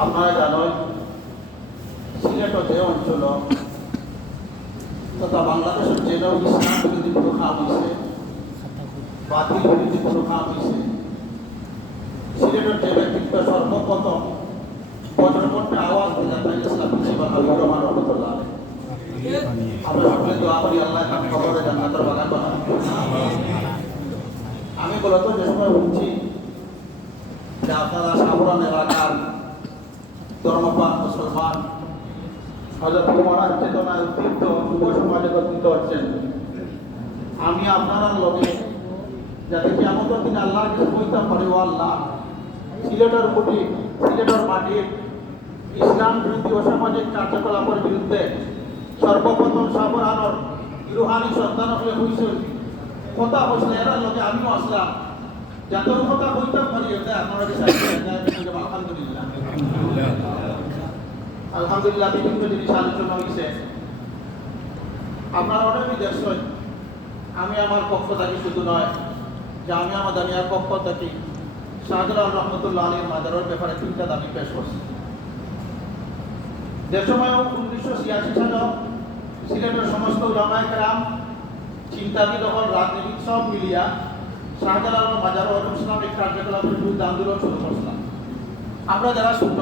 আপনার জানেন যে অঞ্চল তথা বাংলাদেশের জেলাও ইসলাম কোনো হয়েছে বাতিল বিরোধী কোনো কাম হয়েছে সিলেটের যে ব্যক্তিত্ব সর্বপ্রথম আওয়াজ তাই ইসলাম রহমান রহমতুল্লাহ আমরা সকলে আল্লাহ খবরে জান্নাতের বাগান আমি বলতো যে সময় উঠছি যে আপনারা সাবরান এলাকার ধর্মপান মুসলমান হজরত মহারাজ চেতনায় উদ্দীপ্ত যুব সমাজে গঠিত হচ্ছেন। আমি আপনারা লগে যাতে কেমন দিন আল্লাহর কাছে বইতে পারি, ও আল্লাহ। সিলেটের প্রতি সিলেটের মাটির ইসলাম বিরোধী অসামাজিক কার্যকলাপের বিরুদ্ধে সর্বপ্রথম সাবরানোর রুহানি সন্তান হলে হয়েছেন কথা হয়েছিল এরা লোকে আমিও আসলাম। আমি আমার পক্ষ থাকি শুধু নয়, যে আমি আমার দামিয়ার পক্ষ থাকি রহমতুল্লাহ আলীর মাদারের ব্যাপারে তিনটা পেশ করছি। যে সময় উনিশশো ছিয়াশি সালে সিলেটের সমস্ত উলামায়ে কেরাম চিন্তাবিদ হল রাজনীতিক সব মিলিয়া শাহজালাল মাজার ইসলামিক কার্যকলাপের বিরুদ্ধে আন্দোলন শুরু করছিলাম। আমরা যারা শুনল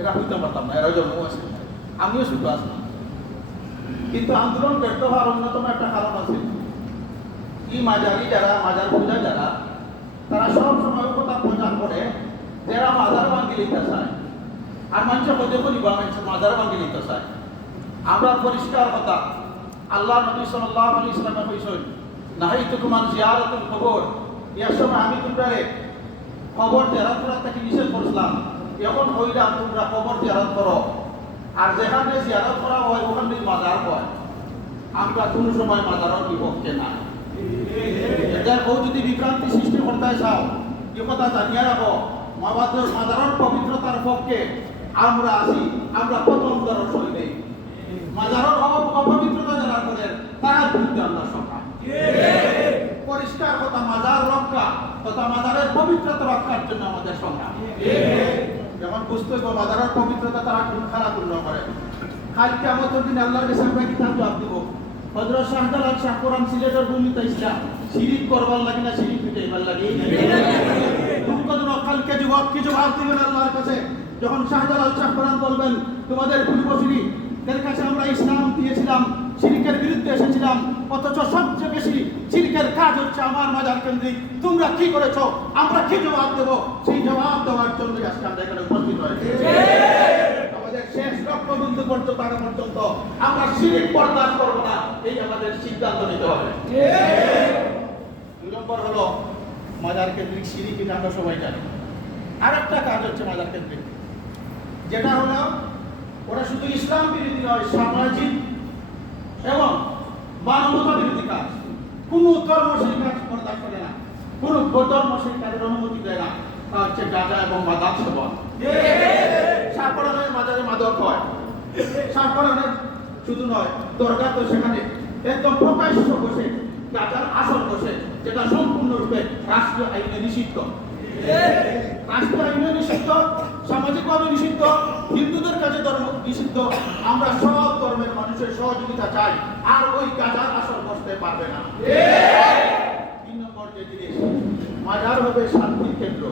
এরা হইতে পারতাম না এরা জন্ম আছে আমিও শুধু আসলাম কিন্তু আন্দোলন ব্যর্থ হওয়ার অন্যতম একটা কারণ আছে। এই মাজারি যারা, মাজার পূজা যারা, তারা সব সময় কথা প্রচার করে, যারা মাজার ভাঙ্গি লিখতে চায়। আর মানুষের মধ্যে করিবা মানুষের মাজার ভাঙ্গি লিখতে চায়। আমরা পরিষ্কার কথা, আল্লাহ নবী সাল্লাল্লাহু আলাইহি ইসলামে কইছেন নাহাইতুকুম আন জিয়ারাতুল কবর এর সময় আমি তোমরা কবর জিয়ারত করা থেকে নিষেধ করছিলাম। এখন কইলাম তোমরা কবর জিয়ারত করো। আর যেখানে জিয়ারত করা হয়, ওখানে মাজার হয়, আমরা কোনো সময় মাজারের বিপক্ষে না। এটা কেউ যদি বিভ্রান্তি সৃষ্টি করতে চাও, এ কথা জানিয়ে রাখো। মাবাদের মাজারের পবিত্রতার পক্ষে আমরা আছি। আমরা প্রথম দরস হই নেই মাজারের অপবিত্রতা যারা করেন, তারা বিরুদ্ধে আমরা সকাল পরিষ্কার, কথা মাজার রক্ষা তথা মাজারের পবিত্রতা রক্ষার জন্য আমাদের সংগ্রাম। যেমন বুঝতে হবে মাজারের পবিত্রতা তারা কোন খারাপ করে। কালকে আমাদের দিন আল্লাহর কাছে আমরা কিতাব জবাব দিব। হজরত শাহজালাল শাহ কোরআন সিলেটের ভূমিতে ইসলাম। করবার লাগে না, শিরিক পিটাইবার লাগে? যুবক কি জবাব দিবেন আল্লাহর কাছে। যখন শাহজালাল শাহ বলবেন, তোমাদের পূর্বসূরি এর কাছে আমরা ইসলাম দিয়েছিলাম, শিরিকের বিরুদ্ধে এসেছিলাম, অথচ সবচেয়ে বেশি শিরিকের কাজ হচ্ছে আমার মাজার কেন্দ্রিক। তোমরা কি করেছ? আমরা কি জবাব দেবো? সেই জবাব দেওয়ার জন্য আজকে আমরা এখানে উপস্থিত হয়েছি। শেষ আমরা না আমাদের সিদ্ধান্ত নিতে হবে। কেন্দ্রিক আমরা সবাই জানি। কাজ হচ্ছে মাজার কেন্দ্রিক। যেটা হলো ওরা শুধু ইসলাম বিরোধী নয় সামাজিক এবং মানবতা বিরোধী কাজ। কোনো ধর্ম সেই কাজ বরদাস্ত করে না। কোনো ধর্ম সেই কাজের অনুমতি দেয় না। তা হচ্ছে গাঁজা এবং মাদক সেবন। সাপড়ানের মাজারে মাদক হয়। সাপড়ানের শুধু নয় দরগা তো সেখানে একদম প্রকাশ্য বসে গাজার আসল বসে যেটা সম্পূর্ণরূপে রাষ্ট্রীয় আইনে নিষিদ্ধ। রাষ্ট্রীয় আইনে নিষিদ্ধ সামাজিকভাবে নিষিদ্ধ, হিন্দুদের কাছে ধর্ম নিষিদ্ধ, আমরা সব ধর্মের মানুষের সহযোগিতা চাই, আর ওই গাজার আসল বসতে পারবে না। তিন নম্বর যে জিনিস, মাজার হবে শান্তির কেন্দ্র।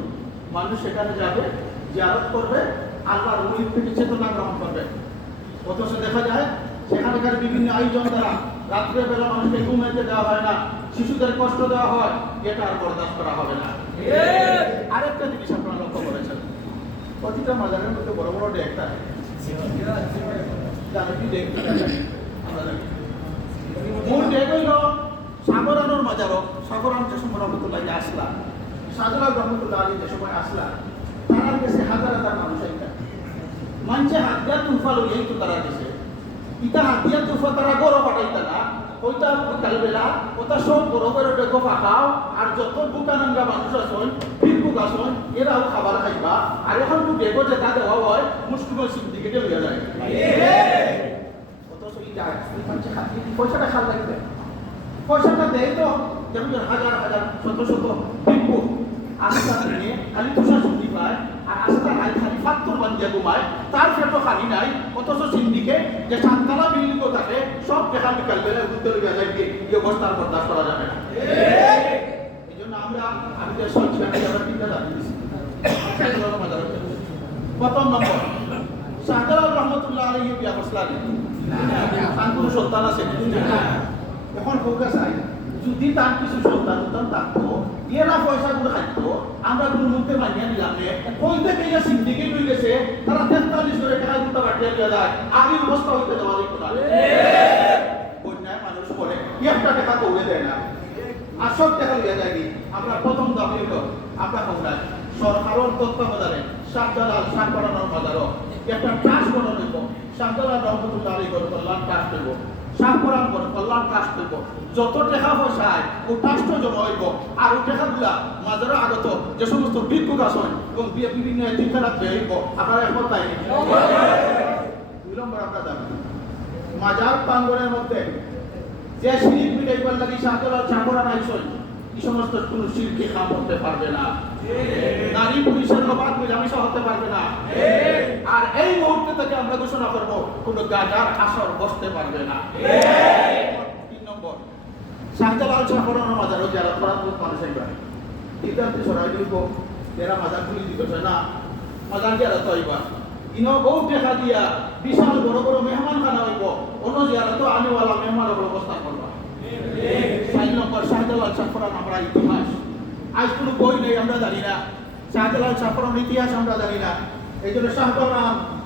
মানুষ সেখানে যাবে, জিয়ারত করবে, আল্লাহর থেকে চেতনা গ্রহণ করবে। অথচ দেখা যায়, সেখানকার বিভিন্ন আয়োজন দ্বারা রাত্রে বেলা মানুষকে ঘুমাইতে দেওয়া হয় না, শিশুদের কষ্ট দেওয়া হয়, এটা আর বরদাস্ত করা হবে না। আরেকটা জিনিস আপনারা লক্ষ্য করেছেন প্রতিটা মাজারের মধ্যে বড় বড় ডেক থাকে। মূল ডেক হইল সাগরানোর মাজারও সাগরান যে সময় রহমতুল্লাহ আসলা সাজলাল রহমতুল্লাহ আলী যে সময় আসলা তারার কাছে হাজার হাজার মানুষ আইতা মানুষে হাতিয়ার তুফা লইয়াই তো তারা গেছে ইতা হাতিয়ার তুফা তারা গরো পাঠাইতা না। ওইটা বিকালবেলা ওটা সব বড় বড় ডেকো পাকাও, আর যত বুকানাঙ্গা মানুষ আসন ভিক্ষুক আসন এরাও খাবার খাইবা। আর এখন তো ডেকো যেটা দেওয়া হয় মুসলিমের সিন্ডিকেটে লইয়া যায়। অথচ খাতি পয়সাটা খাল লাগবে। পয়সাটা দেয় তো, যেমন হাজার হাজার, শত শত ভিক্ষুক। আস্তা নিয়ে খালি তুষার বান্ধিয়া ঘুমায় তার পেটও খালি নাই, অথচ সিন্ডিকে যে সাততলা বিল্ডিং থাকে, সব দেখা বিকাল বেলা ঘুরতে লইয়া যায় এই অবস্থার বরদাস্ত করা যাবে না। এই জন্য আমরা, আমি যে আমি আমরা তিনটা দাবি দিচ্ছি প্রথম নম্বর, শাহজালাল রহমতুল্লাহ আলী বিয়া মশলা তার কোনো আছে। এখন আই যদি তার কিছু সন্তান সন্তান থাকতো এরা পয়সা গুলো খাইতো, আমরা কোনো মুখে মানিয়ে নিলাম কই থেকে ইয়া সিন্ডিকেট হয়ে গেছে, তারা তেতাল্লিশ করে টাকা দুটা বাটিয়ে দিয়ে যায় আগের অবস্থা হইতে দেওয়া যেত না। কন্যায় মানুষ করে একটা টাকা কৌড়ে দেয় না। আসল টাকা লিয়ে যায়নি আমরা প্রথম দাবি হলো আমরা কৌড়াই সরকারের তত্ত্বাবধানে শাহজালাল শাহ করানোর বাজারও একটা ট্রাস্ট বানানো হইব। শাহজালাল রহমতুল্লাহ আলী করে কল্যাণ ট্রাস্ট হইব। করান করে কল্যাণ ট্রাস্ট হইব যত টাকা ও জমা হইব। আর ও টাকাগুলা আগত যে সমস্ত ভিক্ষুক আসন এবং বিভিন্ন ব্যয় হইব। আপনারা একমত তাই দাবি। মাজার প্রাঙ্গণের মধ্যে যে এই সমস্ত কোন শিরকে কাম করতে পারবে না। নারী পুলিশের অবাধ মিলামিশা হতে পারবে না। থেকে আমরা ঘোষণা করব, কোন গাজার আসর বসতে পারবে না। তিন নম্বর শাহজালাল চাকরানোর মাজারও যারা ফরাদপুর মানুষের বাড়ি। ইদান্তে সরাই দিব, এরা মাজার খুলি দিতেছে না। মাজার যারা তৈবা ইনো বউ দেখা দিয়া বিশাল বড় বড় মেহমান খানা হইব, অন্য যারা তো আনেওয়ালা মেহমানের ব্যবস্থা করবা। চার নম্বর শাহজালাল চাকরান আমরা ইতিহাস। আজ কোনো বই নেই, আমরা জানি না। শাহজালাল চাকরান ইতিহাস আমরা জানি না। এই জন্য শাহজালাল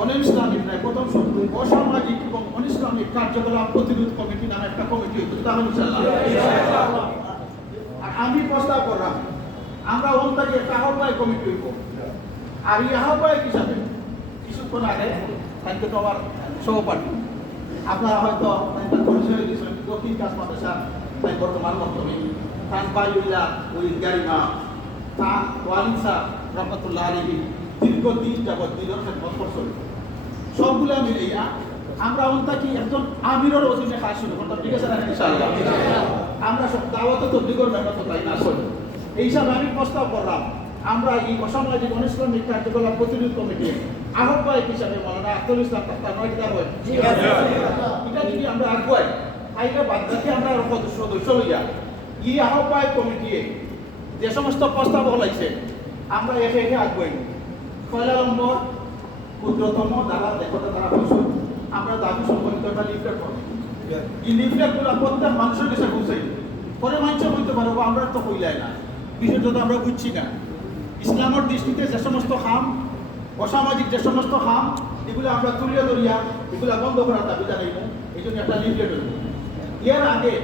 অন ইসলামিক নাই প্রথম শব্দ অসামাজিক এবং অন ইসলামিক কার্যকলাপ প্রতিরোধ কমিটি নামে একটা কমিটি আমি প্রস্তাব করলাম, আমরা থাকি একটা আহ্বায়ক কমিটি হইব। আর এই আহ্বায়ক হিসাবে কিছুক্ষণ আগে থাকতে তো আমার সহপাঠী, আপনারা হয়তো পরিচয় দিয়েছেন দক্ষিণ কাজ মাদ্রাসা তাই বর্তমান বর্তমানে তান বাইউল্লাহ ওই গারিমা তান ওয়ালিসা রহমতুল্লাহ আলী দীর্ঘদিন যাবৎ দিনের খেদমত করছেন। সবগুলা মিলিয়া আমরা অন্তাকি একজন আমিরের অধীনে কাজ শুরু করতাম ঠিক আছে ইনশাআল্লাহ। আমরা সব দাওয়াতে তবলিগর মেহনত তাই না। করি এই হিসাবে আমি প্রস্তাব করলাম আমরা এই অসামাজিক অনুষ্ঠানিক কার্যকলাপ প্রতিরোধ কমিটি আহ্বায়ক হিসাবে মৌলানা আখতার ইসলাম তার নয় কিতাব হয়। এটা যদি আমরা আগুয়াই তাইলে বাদ বাকি আমরা সদস্য লইয়া ই আহ্বায়ক কমিটি যে সমস্ত প্রস্তাব হলাইছে আমরা একে একে আগুয়াই। পয়লা নম্বর ক্ষুদ্রতম দ্বারা দেখতে তারা হয়েছে। আমরা দাবি সম্পর্কিত একটা লিফলেট করব এই লিফলেটগুলো প্রত্যেক মানুষের কাছে পৌঁছাই পরে মানুষ বলতে পারব আমরা তো কইলাই না। বিষয়টা তো আমরা বুঝছি না। ইসলামের দৃষ্টিতে যে সমস্ত খাম অসামাজিক যে সমস্ত খাম এগুলো আমরা তুলিয়া ধরিয়া এগুলো বন্ধ করার দাবি জানাইব। এই জন্য একটা লিফলেট হইব এর আগে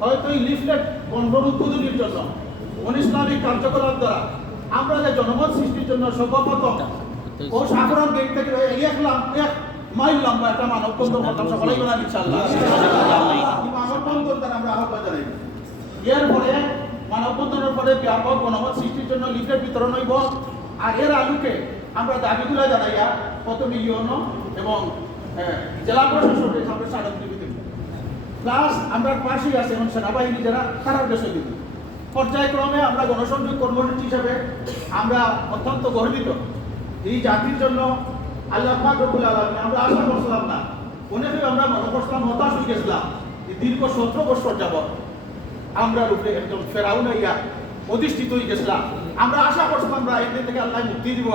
হয়তো এই লিফলেট বন্ধর উদ্বোধনের জন্য অনিসলামিক কার্যকলাপ দ্বারা আমরা যে জনমত সৃষ্টির জন্য সর্বপ্রথম ও সাধারণ গেট থেকে এক এক মাইল লম্বা একটা মানব বন্ধন করতাম সকলেই ইনশাআল্লাহ। মানব বন্ধন আমরা আহ্বান জানাই। এর পরে মানব বন্ধনের পরে ব্যাপক গণমত সৃষ্টির জন্য লিফলেট বিতরণ হইব। আর এর আলোকে আমরা দাবিগুলো জানাইয়া প্রথমে ইউনো এবং জেলা প্রশাসনের সামনে স্মারকলিপি দেব প্লাস আমরা পাশেই আছে এবং সেনাবাহিনী যারা তারার দেশে দিব পর্যায়ক্রমে আমরা গণসংযোগ কর্মসূচি হিসাবে আমরা অত্যন্ত গর্বিত। এই জাতির জন্য আল্লাহ পাক রব্বুল আমরা আশা করছিলাম না। অনেকে আমরা মনে করছিলাম হতাশ হয়ে গেছিলাম দীর্ঘ সতেরো বছর যাবত আমরা রূপে একদম ফেরাউন হইয়া অধিষ্ঠিত হয়ে গেছিলাম। আমরা আশা করছিলাম আমরা এখান থেকে আল্লাহ মুক্তি দিব।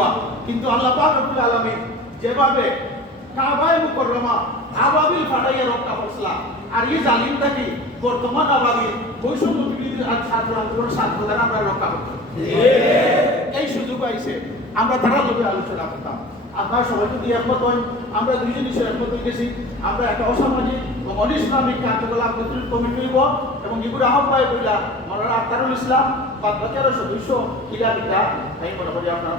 কিন্তু আল্লাহ পাক রব্বুল আলামিন যেভাবে কাবায় মুকররমা আবাবিল ফাটাইয়া রক্ষা করছিলাম। আর এই জালিম থাকি বর্তমান আবাবিল বৈষম্য বিরোধী ছাত্র আন্দোলন ছাত্র দ্বারা আমরা রক্ষা আইছে আমরা তারা লোকে আলোচনা করতাম। আপনার সবাই যদি একমত হন, আমরা দুইজন ঈশ্বর একমত হয়ে গেছি। আমরা একটা অসামাজিক এবং অন ইসলামিক কার্যকলাপ নেতৃত্ব কমিটি হইব এবং এগুলো আহ্বায় কইলা মৌলানা আখতারুল ইসলাম, বাদ বাকি আরও সদস্য কিলা কিলা আমি মনে করি আপনারা